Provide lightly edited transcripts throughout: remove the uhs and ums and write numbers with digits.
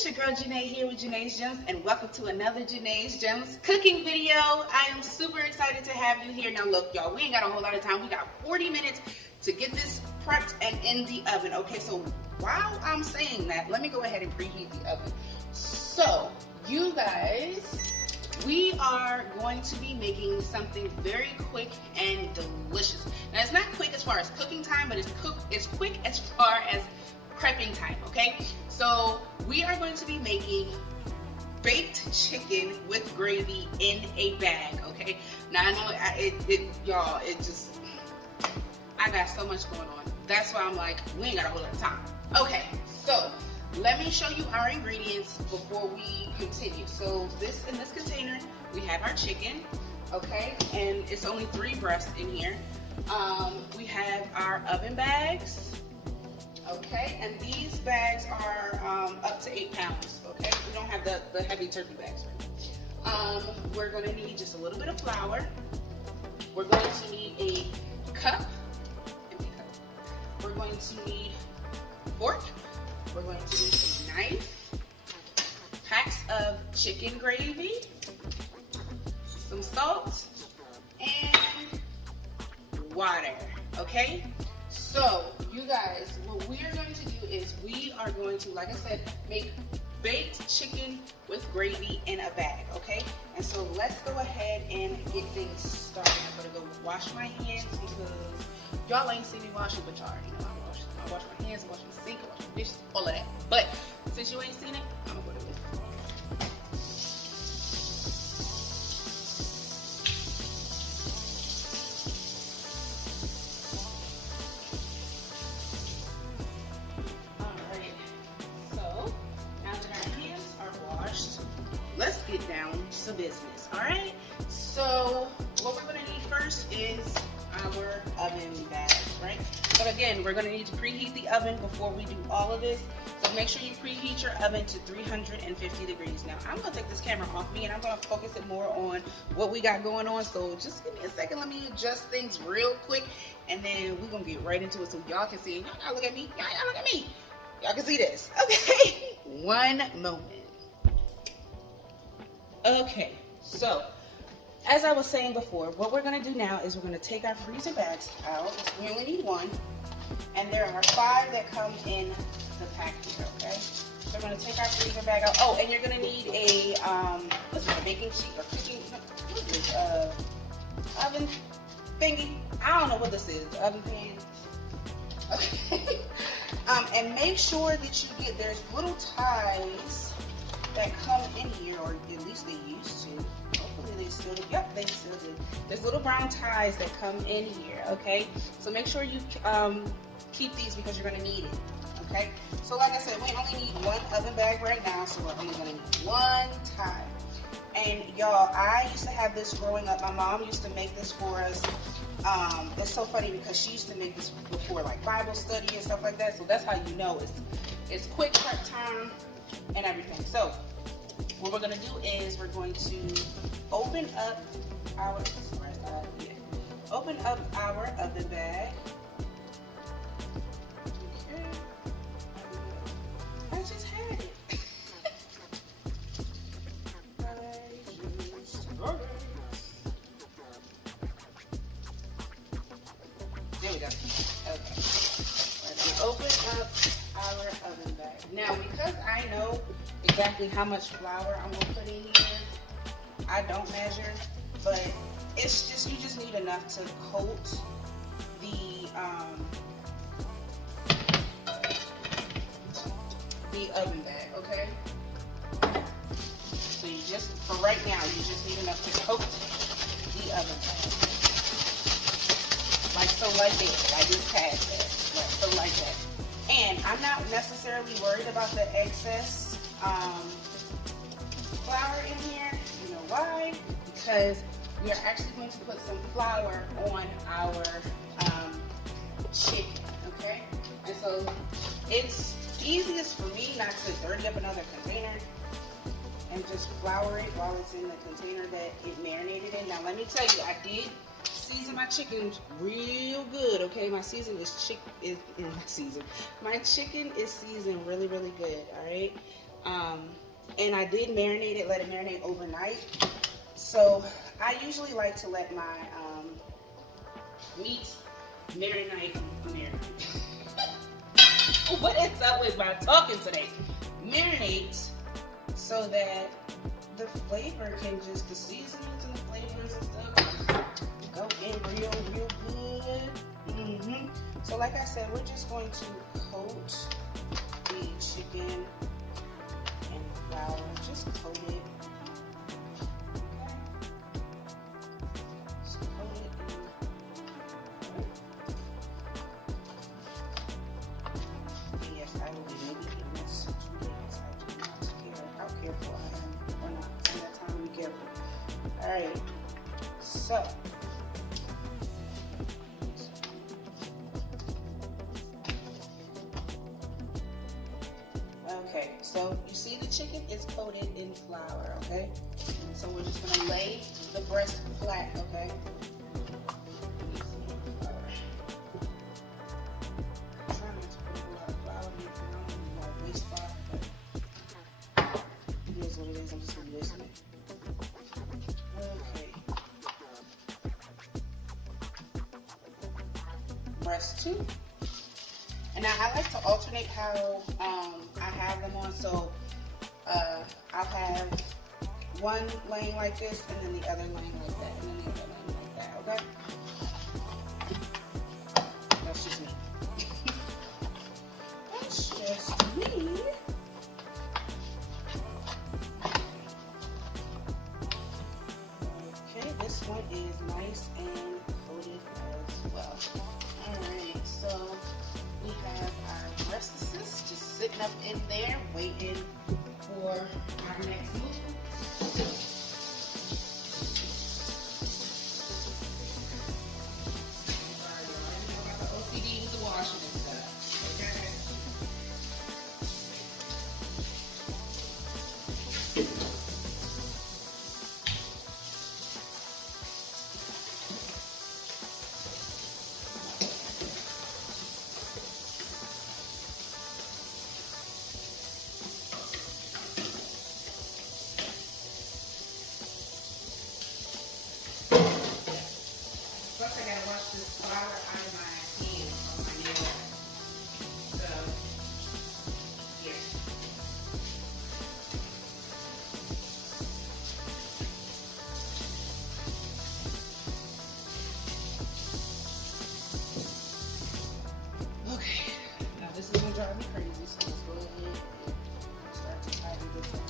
it's your girl Janae here with JANEA'S Gems, and welcome to another JANEA'S Gems cooking video. I am super excited to have you here. Now look, y'all, we ain't got a whole lot of time. We got 40 minutes to get this prepped and in the oven. Okay, so while I'm saying that, let me go ahead and preheat the oven. So, you guys, we are going to be making something very quick and delicious. Now, it's not quick as far as cooking time, but it's quick as far as prepping time, okay? So we are going to be making baked chicken with gravy in a bag, okay? Now I know y'all, I got so much going on. That's why I'm like, we ain't got a whole lot of time. Okay, so let me show you our ingredients before we continue. So in this container, we have our chicken, okay? And it's only 3 breasts in here. We have our oven bags. Okay, and these bags are up to 8 pounds, okay? We don't have the heavy turkey bags right now. We're going to need just a little bit of flour. We're going to need a cup, empty cup. We're going to need a fork. We're going to need a knife, packs of chicken gravy, some salt, and water, okay? So, you guys, what we are going to do is we are going to, like I said, make baked chicken with gravy in a bag, okay? And so let's go ahead and get things started. I'm gonna go wash my hands because y'all ain't seen me washing, but y'all already know I wash my hands, I wash my sink, I wash my dishes, all of that. But since you ain't seen it, I'm gonna put it with you. Let's get down to business, all right? So what we're gonna need first is our oven bag, right? But again, we're gonna need to preheat the oven before we do all of this. So make sure you preheat your oven to 350 degrees. Now I'm gonna take this camera off me and I'm gonna focus it more on what we got going on. So just give me a second, let me adjust things real quick and then we're gonna get right into it so y'all can see. Y'all gotta look at me, y'all gotta look at me. Y'all can see this, okay? One moment. Okay, so as I was saying before, what we're going to do now is we're going to take our freezer bags out. We only need 1, and there are 5 that come in the package, okay? So we're going to take our freezer bag out. Oh, and you're going to need a, what's it, a baking sheet or cooking, what is this, oven thingy? I don't know what this is, oven pan. Okay, and make sure that you get, there's little ties that come in here, or at least they used to. Hopefully they still do. Yep, they still do. There's little brown ties that come in here, okay? So make sure you keep these because you're gonna need it, okay? So like I said, we only need 1 oven bag right now, so we're only gonna need 1 tie. And y'all, I used to have this growing up. My mom used to make this for us. It's so funny because she used to make this before like Bible study and stuff like that. So that's how you know it's quick prep time and everything. So what we're going to do is we're going to open up our oven bag. Okay. I just had it. There we go. Okay. Let's open up our oven bag. Now, because I know exactly how much flour I'm gonna put in here, I don't measure, but it's just, you just need enough to coat the oven bag, okay? So you just, for right now, you just need enough to coat the oven bag. Like so, like this. I just passed that. Like so, like that. And I'm not necessarily worried about the excess flour in here. You know why? Because we are actually going to put some flour on our chicken, okay? And so it's easiest for me not to dirty up another container and just flour it while it's in the container that it marinated in. Now let me tell you, I did season my chicken real good, okay? My chicken is seasoned really, really good, all right? And I did marinate it, let it marinate overnight. So I usually like to let my meat marinate. What is up with my talking today? Marinate so that the flavor can just, the seasonings and the flavors and stuff go in real good. So like I said, we're just going to coat the chicken in flour. Just coat it. Okay. Just coat it in. Yes, I will be maybe eating this 2 days. I do not care how careful I am or not. It's that time to be careful. Alright. So okay, so you see the chicken is coated in flour, okay? So we're just gonna lay the breast flat, okay? I'm trying not to put a lot of flour in it, I don't want to waste flour, but it is what it is. I'm just gonna listen it. Okay. Breast 2. And now I like to alternate how I have them on. So I'll have one laying like this, and then the other laying like that, and then the other laying like that. Okay? That's just me. That's just me. Okay, this one is nice and coated as well. Alright, so we have our breast just sitting up in there waiting for our next move. Sorry, y'all. I didn't know about the OCD with the washing and stuff. Okay. Plus, I gotta wash this flour out of my hands on my nail. So, yeah. Okay. Now this is gonna drive me crazy, so let's go ahead and start to tighten this up.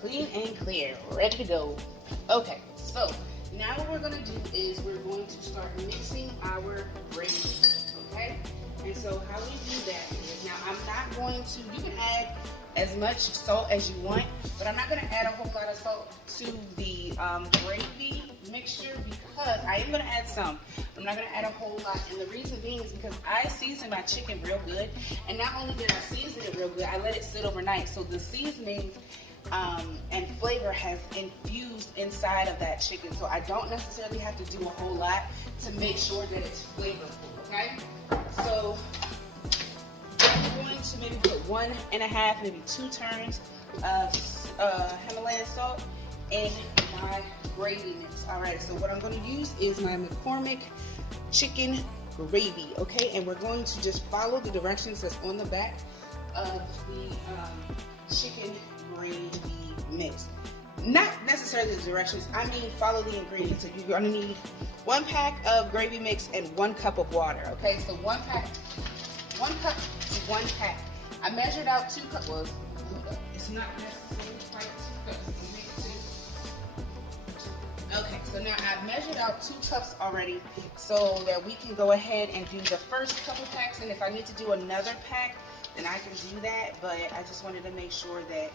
Clean and clear, ready to go. Okay, so now what we're gonna do is we're going to start mixing our gravy, okay? And so how we do that is, now I'm not going to, you can add as much salt as you want, but I'm not gonna add a whole lot of salt to the gravy mixture because I am gonna add some. I'm not gonna add a whole lot, and the reason being is because I season my chicken real good, and not only did I season it real good, I let it sit overnight, so the seasonings and flavor has infused inside of that chicken, so I don't necessarily have to do a whole lot to make sure that it's flavorful, okay? So I'm going to maybe put 1.5, maybe 2 turns of Himalayan salt in my gravy mix. All right, so what I'm going to use is my McCormick chicken gravy, okay? And we're going to just follow the directions that's on the back of the chicken gravy mix. Not necessarily the directions, I mean follow the ingredients. So you're gonna need 1 pack of gravy mix and 1 cup of water, okay? So 1 cup to 1 pack. I measured out 2 cups. Well, it's not necessarily quite 2 cups. Okay, so now I've measured out 2 cups already so that we can go ahead and do the first couple packs, and if I need to do another pack, then I can do that, but I just wanted to make sure that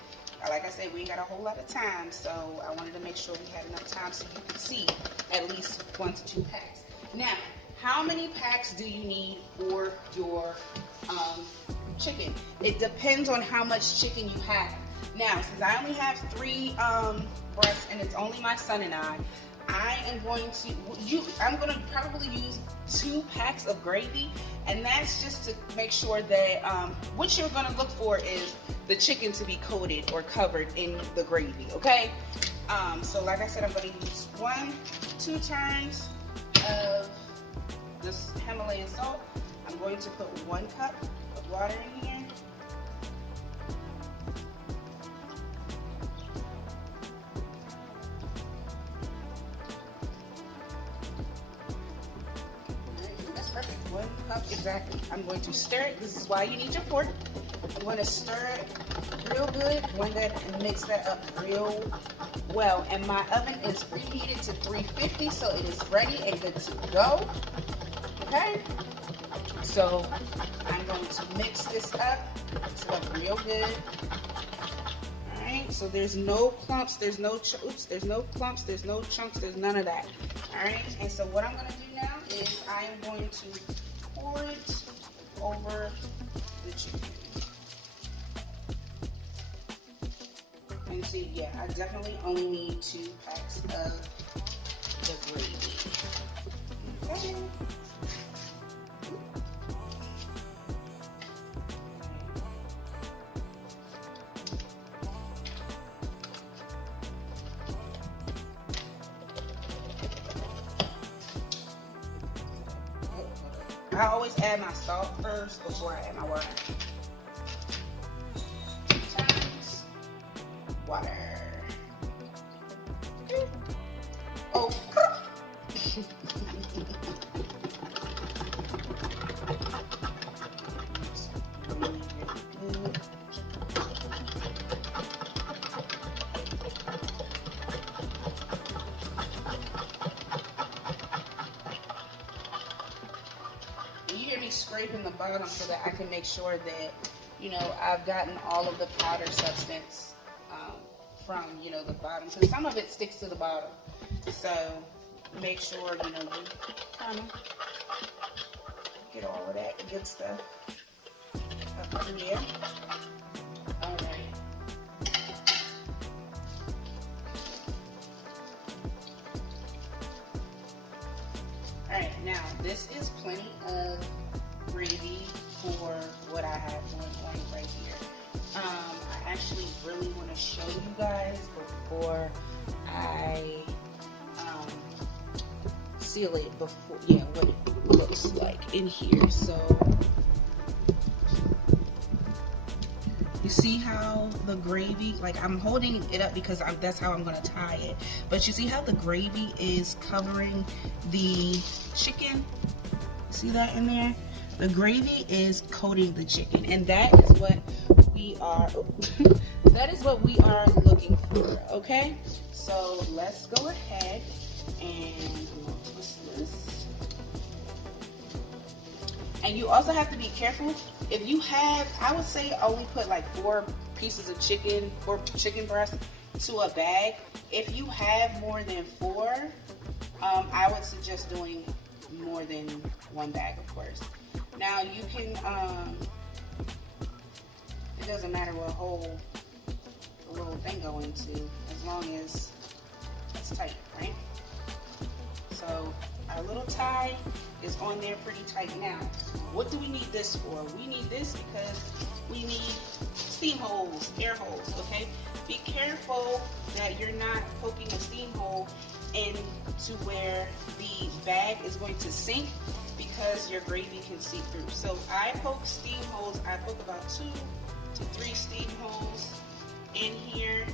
like I said, we ain't got a whole lot of time, so I wanted to make sure we had enough time so you could see at least 1 to 2 packs. Now, how many packs do you need for your chicken? It depends on how much chicken you have. Now, since I only have 3 breasts and it's only my son and I'm going to probably use 2 packs of gravy, and that's just to make sure that what you're going to look for is the chicken to be coated or covered in the gravy, okay? So like I said, I'm going to use 2 turns of this Himalayan salt. I'm going to put 1 cup of water in here. That's perfect. 1 cup exactly. I'm going to stir it. This is why you need your fork. I'm going to stir it real good, and mix that up real well. And my oven is preheated to 350, so it is ready and good to go. Okay? So I'm going to mix this up real good. Alright, so there's no clumps, there's no clumps, there's no chunks, there's none of that. Alright, and so what I'm going to do now is I am going to pour it over the chicken. And see, yeah, I definitely only need 2 packs of the gravy. Okay. I always add my salt first before I add my water. 2 times water. Okay. Oh. Scraping the bottom so that I can make sure that, you know, I've gotten all of the powder substance from, you know, the bottom, because some of it sticks to the bottom. So make sure, you know, you kind of get all of that good stuff up through there. All right. All right, now this is plenty of gravy for what I have going on right here. I actually really want to show you guys before I seal it, what it looks like in here. So you see how the gravy, like I'm holding it up because that's how I'm going to tie it, but you see how the gravy is covering the chicken? See that in there? The gravy is coating the chicken, and that is what we are looking for, okay? So let's go ahead and twist this. And you also have to be careful. If you have, I would say only put like 4 pieces of chicken, 4 chicken breasts to a bag. If you have more than 4, I would suggest doing more than 1 bag, of course. Now you can, it doesn't matter what little thing go into, as long as it's tight, right? So our little tie is on there pretty tight. Now, what do we need this for? We need this because we need steam holes, air holes, okay? Be careful that you're not poking a steam hole into where the bag is going to sink, because your gravy can seep through. So I poke steam holes. I poke about 2 to 3 steam holes in here.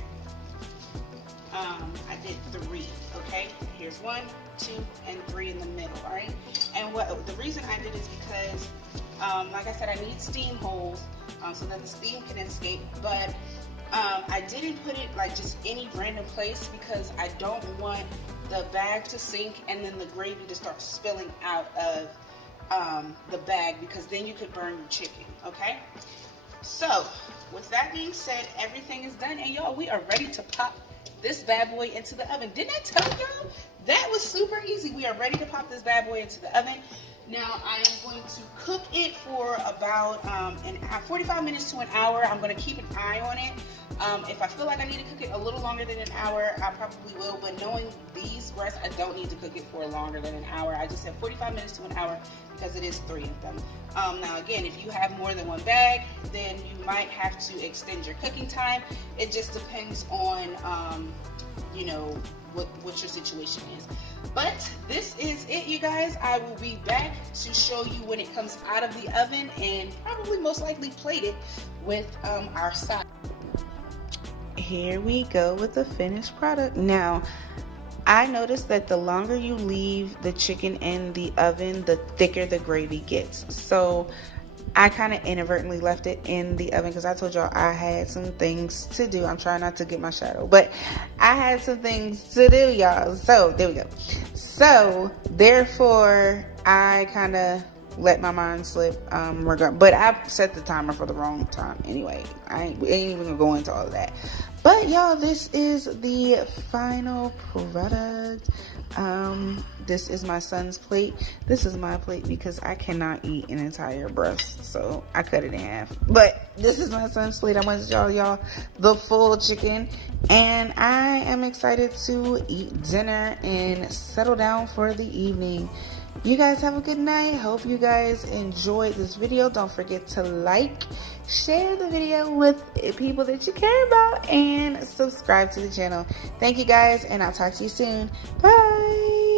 I did 3, okay? Here's 1, 2, and 3 in the middle, all right? And the reason I did is because, like I said, I need steam holes so that the steam can escape, but I didn't put it like just any random place because I don't want the bag to sink and then the gravy to start spilling out of the bag, because then you could burn your chicken, okay? So with that being said, everything is done, and y'all, we are ready to pop this bad boy into the oven. Didn't I tell y'all that was super easy? We are ready to pop this bad boy into the oven. Now I am going to cook it for about 45 minutes to an hour. I'm going to keep an eye on it. If I feel like I need to cook it a little longer than an hour, I probably will. But knowing these breasts, I don't need to cook it for longer than an hour. I just said 45 minutes to an hour because it is 3 of them. Now again, if you have more than one bag, then you might have to extend your cooking time. It just depends on, you know, what your situation is. But this is it, you guys. I will be back to show you when it comes out of the oven and probably most likely plate it with our side. Here we go with the finished product. Now, I noticed that the longer you leave the chicken in the oven, the thicker the gravy gets. So I kind of inadvertently left it in the oven because I told y'all I had some things to do. I'm trying not to get my shadow, but I had some things to do, y'all. So there we go. So therefore, I kind of let my mind slip. But I set the timer for the wrong time anyway. I ain't even gonna go into all of that. But y'all, this is the final product. This is my son's plate. This is my plate because I cannot eat an entire breast, so I cut it in half. But this is my son's plate. I want to show y'all the full chicken, and I am excited to eat dinner and settle down for the evening. You guys have a good night. Hope you guys enjoyed this video. Don't forget to like, share the video with people that you care about, and subscribe to the channel. Thank you guys, and I'll talk to you soon. Bye.